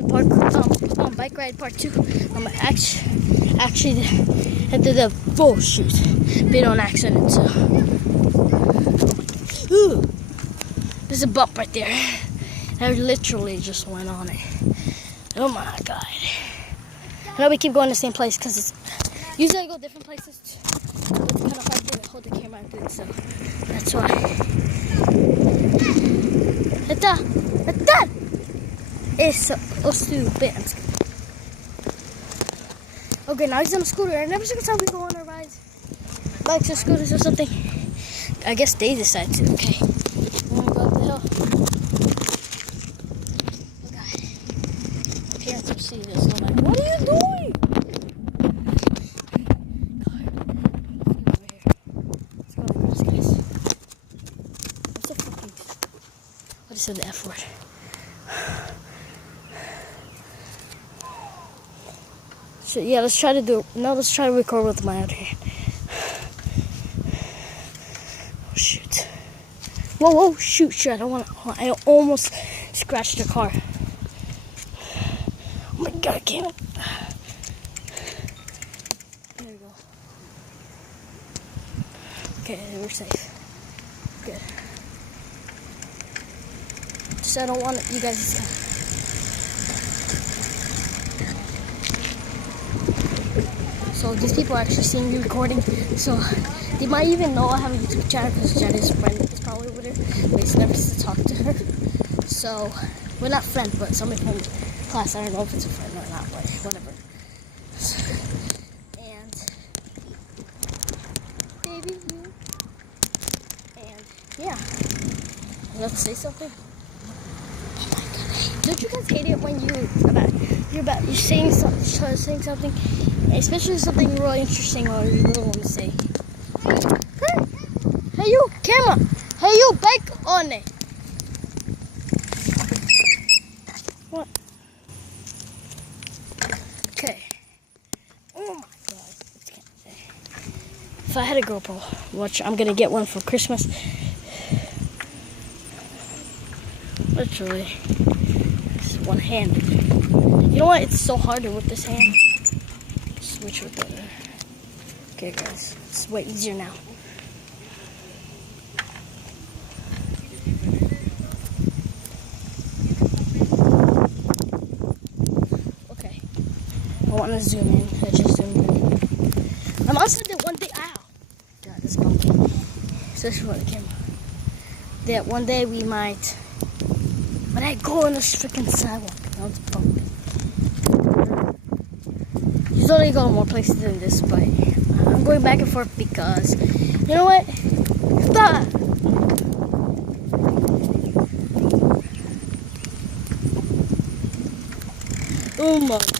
bike ride part 2. I'm actually did a full shoot, bit on accident. So, ooh, there's a bump right there. I literally just went on it. Oh my god! I know we keep going to the same place because it's usually I go different places. It's kind of hard to hold the camera and do it, so that's why. Ito! It's so stupid. Okay, now he's on a scooter. And every single time we go on our rides, bikes or scooters or something, I guess they decide to. Okay, I want to go up the hill. Oh god, my parents will see this. I'm like, what are you doing? What is the F word? So yeah, let's try to record with my other hand. Oh shoot. Whoa, shoot, I don't want to, I almost scratched the car. Oh my god, I can't. There we go. Okay, we're safe. Good. Just I don't want you guys to see. So these people are actually seeing me recording. So they might even know I have a YouTube channel because Jenny's friend is probably over there. But it's never to talk to her. So we're not friends, but somebody from class. I don't know if it's a friend or not, but whatever. And baby, and yeah, let's say something. Don't you guys hate it when you're saying something, especially something really interesting or you really want to say? Hey you, camera! Hey you, back on it! What? Okay. Oh my god. If I had a GoPro, which I'm gonna get one for Christmas. Literally. One hand. You know what? It's so hard to whip this hand. Switch with the other. Okay, guys. It's way easier now. Okay. I want to zoom in. I just zoomed in. I'm also that one day. Ow! God, this is bumpy. Especially for the camera. That one day we might. But I go on this freaking sidewalk. Now it's bumpy. You totally go more places than this, but I'm going back and forth because you know what? Stop! Oh my god.